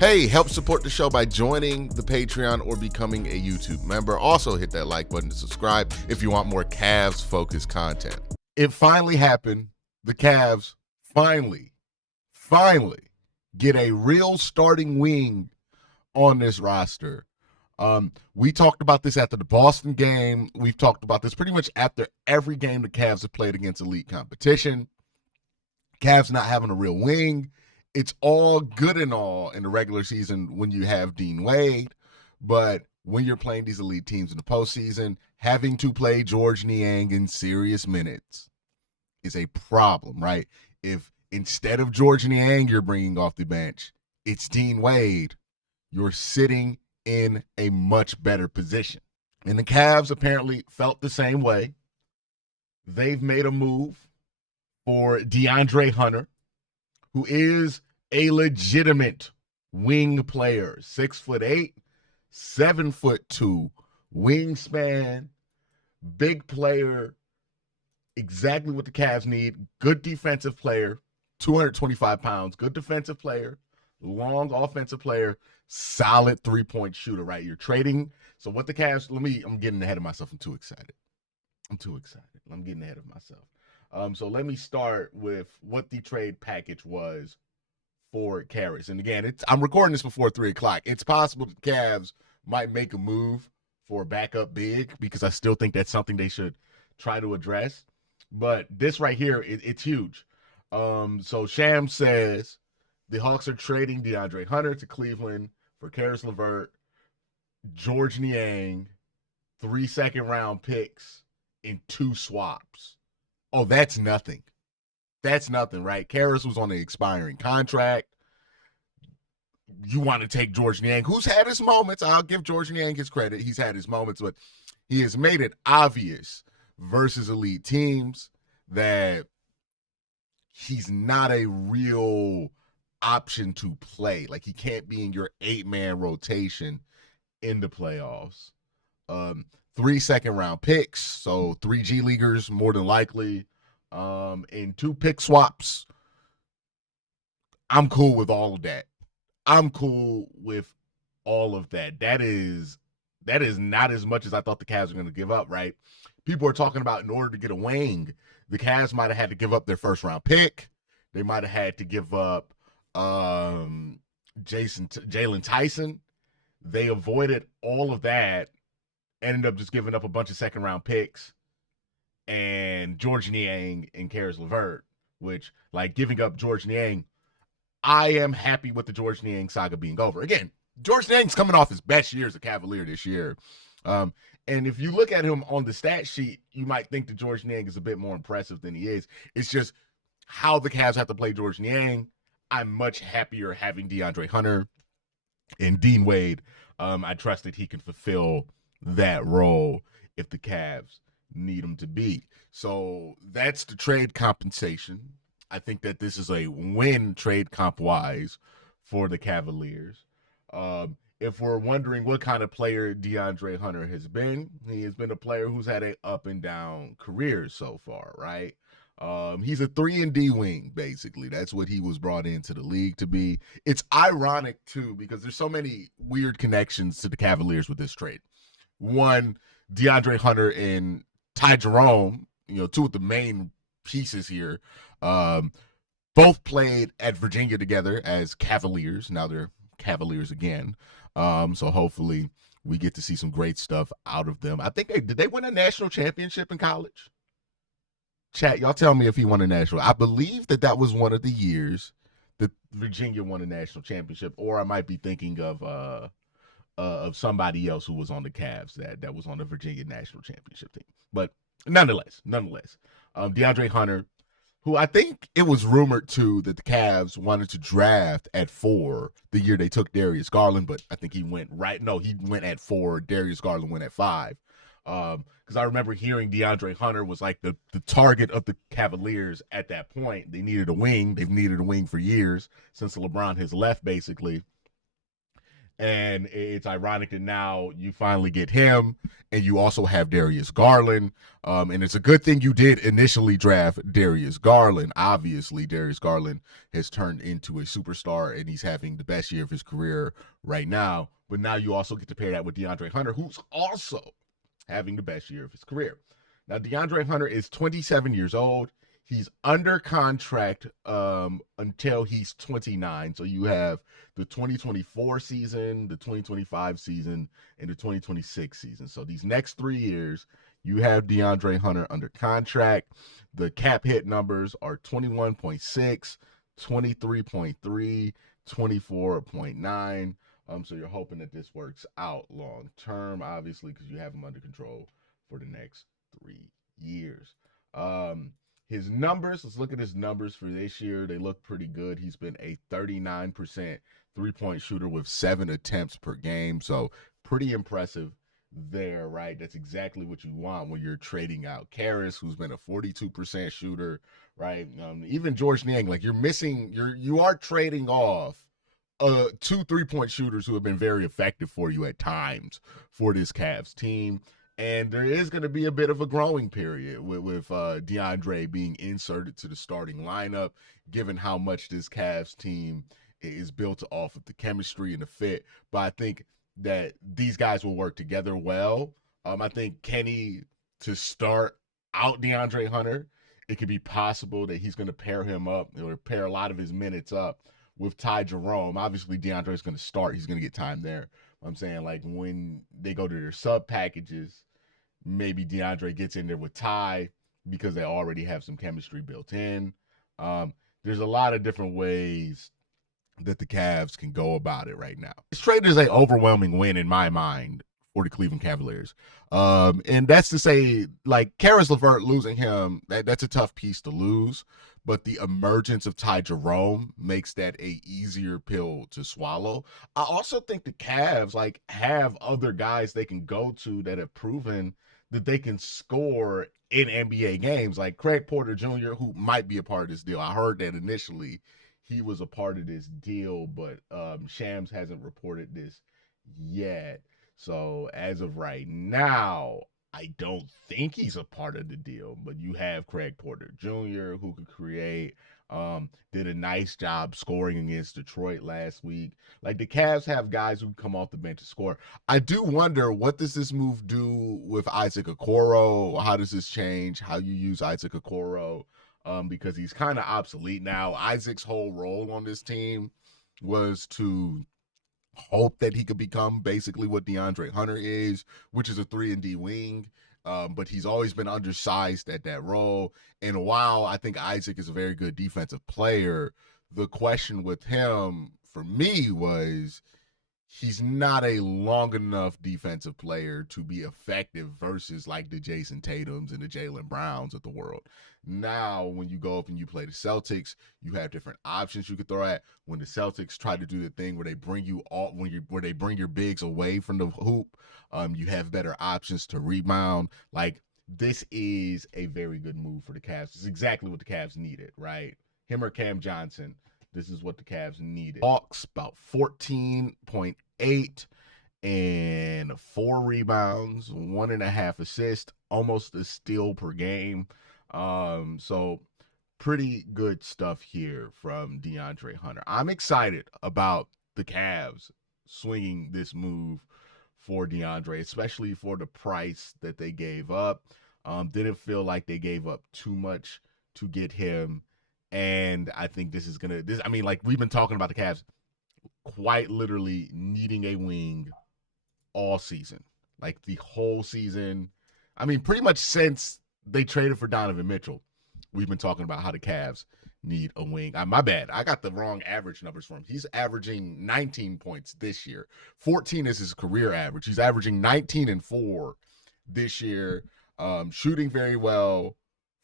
Hey, help support the show by joining the Patreon or becoming a YouTube member. Also hit that like button to subscribe if you want more Cavs-focused content. It finally happened. The Cavs finally get a real starting wing on this roster. We talked about this after the Boston game. We've talked about this pretty much after every game the Cavs have played against elite competition. Cavs not having a real wing. It's all good and all in the regular season when you have Dean Wade, but when you're playing these elite teams in the postseason, having to play George Niang in serious minutes is a problem, right? If instead of George Niang you're bringing off the bench, it's Dean Wade, you're sitting in a much better position. And the Cavs apparently felt the same way. They've made a move for DeAndre Hunter, who is a legitimate wing player, 6'8", 7'2", wingspan, big player, exactly what the Cavs need. Good defensive player, 225 pounds, good defensive player, long offensive player, solid three-point shooter, right? You're trading. So what the Cavs, I'm getting ahead of myself. I'm too excited. I'm getting ahead of myself. So let me start with what the trade package was for Karras. And again, I'm recording this before 3 o'clock. It's possible the Cavs might make a move for a backup big because I still think that's something they should try to address. But this right here, it's huge. So Sham says the Hawks are trading DeAndre Hunter to Cleveland for Caris LeVert, George Niang, 3 second-round picks, and 2 swaps. Oh, that's nothing. That's nothing, right? Karras was on an expiring contract. You want to take George Niang, who's had his moments. I'll give George Niang his credit. He's had his moments, but he has made it obvious versus elite teams that he's not a real option to play. Like, he can't be in your 8-man rotation in the playoffs. 3 second-round picks, so 3 G Leaguers more than likely, and 2 pick swaps. I'm cool with all of that. That is not as much as I thought the Cavs were going to give up, right? People are talking about in order to get a wing, the Cavs might have had to give up their first-round pick. They might have had to give up Jalen Tyson. They avoided all of that. Ended up just giving up a bunch of second-round picks and George Niang and Caris LeVert, which, like, giving up George Niang, I am happy with the George Niang saga being over. Again, George Niang's coming off his best year as a Cavalier this year. And if you look at him on the stat sheet, you might think that George Niang is a bit more impressive than he is. It's just how the Cavs have to play George Niang. I'm much happier having DeAndre Hunter and Dean Wade. I trust that he can fulfill that role if the Cavs need him to be. So that's the trade compensation. I think that this is a win trade comp wise for the Cavaliers. If we're wondering what kind of player DeAndre Hunter has been, he has been a player who's had an up and down career so far, right? He's a 3-and-D wing, basically. That's what he was brought into the league to be. It's ironic, too, because there's so many weird connections to the Cavaliers with this trade. One, DeAndre Hunter and Ty Jerome, 2 of the main pieces here, both played at Virginia together as Cavaliers. Now they're Cavaliers again. So hopefully we get to see some great stuff out of them. I think did they win a national championship in college? Chat, y'all tell me if he won a national. I believe that was one of the years that Virginia won a national championship, or I might be thinking of somebody else who was on the Cavs that was on the Virginia national championship team. But nonetheless, DeAndre Hunter, who I think it was rumored too that the Cavs wanted to draft at 4 the year they took Darius Garland, but I think he went at 4. Darius Garland went at 5. Because I remember hearing DeAndre Hunter was like the target of the Cavaliers at that point. They needed a wing. They've needed a wing for years since LeBron has left, basically. And it's ironic that now you finally get him, and you also have Darius Garland. And it's a good thing you did initially draft Darius Garland. Obviously, Darius Garland has turned into a superstar, and he's having the best year of his career right now. But now you also get to pair that with DeAndre Hunter, who's also having the best year of his career. Now, DeAndre Hunter is 27 years old. He's under contract until he's 29. So you have the 2024 season, the 2025 season, and the 2026 season. So these next 3 years, you have DeAndre Hunter under contract. The cap hit numbers are 21.6, 23.3, 24.9. So you're hoping that this works out long term, obviously, because you have him under control for the next 3 years. His numbers, let's look at his numbers for this year. They look pretty good. He's been a 39% three-point shooter with 7 attempts per game. So pretty impressive there, right? That's exactly what you want when you're trading out Karras, who's been a 42% shooter, right? Even George Niang, like you are trading off 2 3-point shooters who have been very effective for you at times for this Cavs team. And there is going to be a bit of a growing period with DeAndre being inserted to the starting lineup, given how much this Cavs team is built off of the chemistry and the fit. But I think that these guys will work together well. I think Kenny, to start out DeAndre Hunter, it could be possible that he's going to pair him up or pair a lot of his minutes up with Ty Jerome. Obviously, DeAndre is going to start. He's going to get time there. I'm saying, like, when they go to their sub packages, maybe DeAndre gets in there with Ty because they already have some chemistry built in. There's a lot of different ways that the Cavs can go about it right now. This trade is an overwhelming win in my mind for the Cleveland Cavaliers. And that's to say, like, Caris LeVert, losing him, that's a tough piece to lose. But the emergence of Ty Jerome makes that a easier pill to swallow. I also think the Cavs, like, have other guys they can go to that have proven that they can score in NBA games, like Craig Porter Jr., who might be a part of this deal. I heard that initially he was a part of this deal, but Shams hasn't reported this yet. So as of right now, I don't think he's a part of the deal, but you have Craig Porter Jr., who could create, did a nice job scoring against Detroit last week. Like, the Cavs have guys who come off the bench to score. I do wonder, what does this move do with Isaac Okoro? How does this change how you use Isaac Okoro? Because he's kind of obsolete now. Isaac's whole role on this team was to hope that he could become basically what DeAndre Hunter is, which is a 3-and-D wing. But he's always been undersized at that role. And while I think Isaac is a very good defensive player, the question with him for me was, he's not a long enough defensive player to be effective versus like the Jason Tatums and the Jaylen Browns of the world. Now, when you go up and you play the Celtics, you have different options you could throw at. When the Celtics try to do the thing where they bring you all, where they bring your bigs away from the hoop, you have better options to rebound. Like, this is a very good move for the Cavs. It's exactly what the Cavs needed, right? Him or Cam Johnson. This is what the Cavs needed. Hawks, about 14.8 and 4 rebounds, 1.5 assists, almost a steal per game. So pretty good stuff here from DeAndre Hunter. I'm excited about the Cavs swinging this move for DeAndre, especially for the price that they gave up. Didn't feel like they gave up too much to get him. And I think this is going to, I mean, like, we've been talking about the Cavs quite literally needing a wing all season, like the whole season. I mean, pretty much since they traded for Donovan Mitchell, we've been talking about how the Cavs need a wing. My bad. I got the wrong average numbers for him. He's averaging 19 points this year. 14 is his career average. He's averaging 19 and 4 this year, shooting very well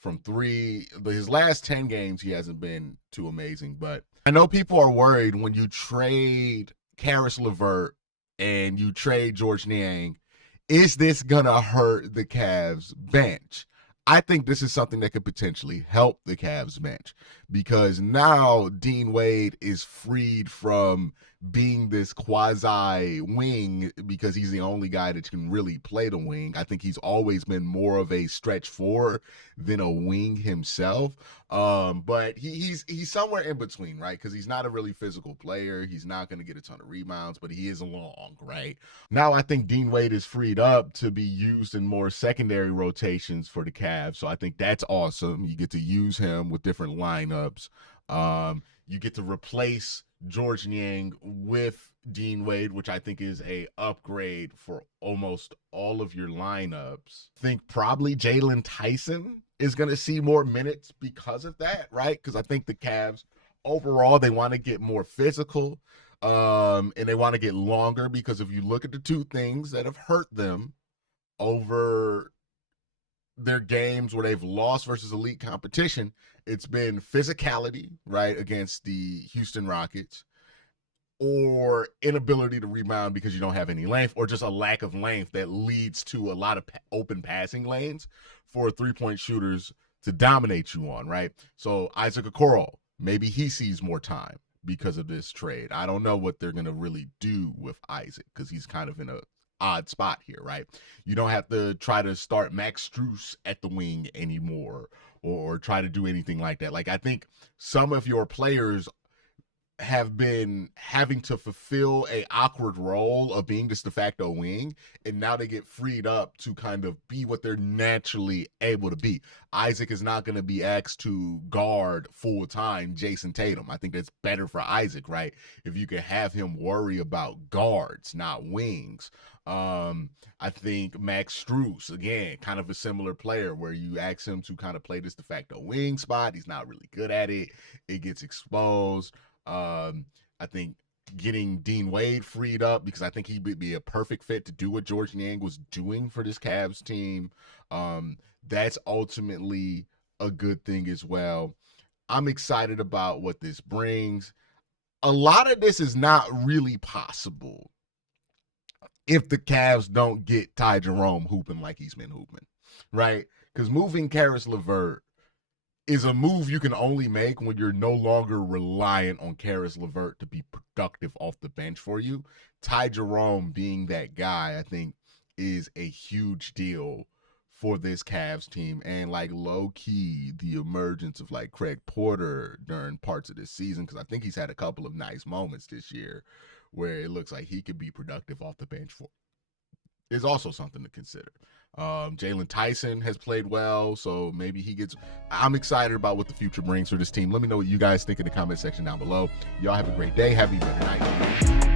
from 3. His last 10 games, he hasn't been too amazing, but I know people are worried when you trade Caris LeVert and you trade George Niang, is this going to hurt the Cavs bench? I think this is something that could potentially help the Cavs bench, because now Dean Wade is freed from being this quasi wing because he's the only guy that can really play the wing. I think he's always been more of a stretch four than a wing himself. But he's somewhere in between, right? Because he's not a really physical player. He's not going to get a ton of rebounds, but he is long, right? Now I think Dean Wade is freed up to be used in more secondary rotations for the Cavs. So I think that's awesome. You get to use him with different lineups. You get to replace George Niang with Dean Wade, which I think is a upgrade for almost all of your lineups. I think probably Jalen Tyson is going to see more minutes because of that, right? Because I think the Cavs overall, they want to get more physical, and they want to get longer, because if you look at the two things that have hurt them over their games where they've lost versus elite competition, it's been physicality, right, against the Houston Rockets, or inability to rebound because you don't have any length, or just a lack of length that leads to a lot of open passing lanes for three-point shooters to dominate you on, right? So Isaac Okoro, maybe he sees more time because of this trade. I don't know what they're going to really do with Isaac because he's kind of in a odd spot here, right? You don't have to try to start Max Strus at the wing anymore, or try to do anything like that. Like, I think some of your players have been having to fulfill a awkward role of being this de facto wing, and now they get freed up to kind of be what they're naturally able to be. Isaac is not going to be asked to guard full-time Jason Tatum. I think that's better for Isaac, right? If you can have him worry about guards, not wings. I think Max Strus, again, kind of a similar player where you ask him to kind of play this de facto wing spot. He's not really good at it. It gets exposed. I think getting Dean Wade freed up, because I think he would be a perfect fit to do what George Niang was doing for this Cavs team. That's ultimately a good thing as well. I'm excited about what this brings. A lot of this is not really possible if the Cavs don't get Ty Jerome hooping like he's been hooping, right? Because moving Caris LeVert is a move you can only make when you're no longer reliant on Caris LeVert to be productive off the bench for you. Ty Jerome being that guy, I think, is a huge deal for this Cavs team. And like low key, the emergence of like Craig Porter during parts of this season, because I think he's had a couple of nice moments this year where it looks like he could be productive off the bench for, is also something to consider. Jalen Tyson has played well, so maybe he gets. I'm excited about what the future brings for this team. Let me know what you guys think in the comment section down below. Y'all have a great day. Have a better night.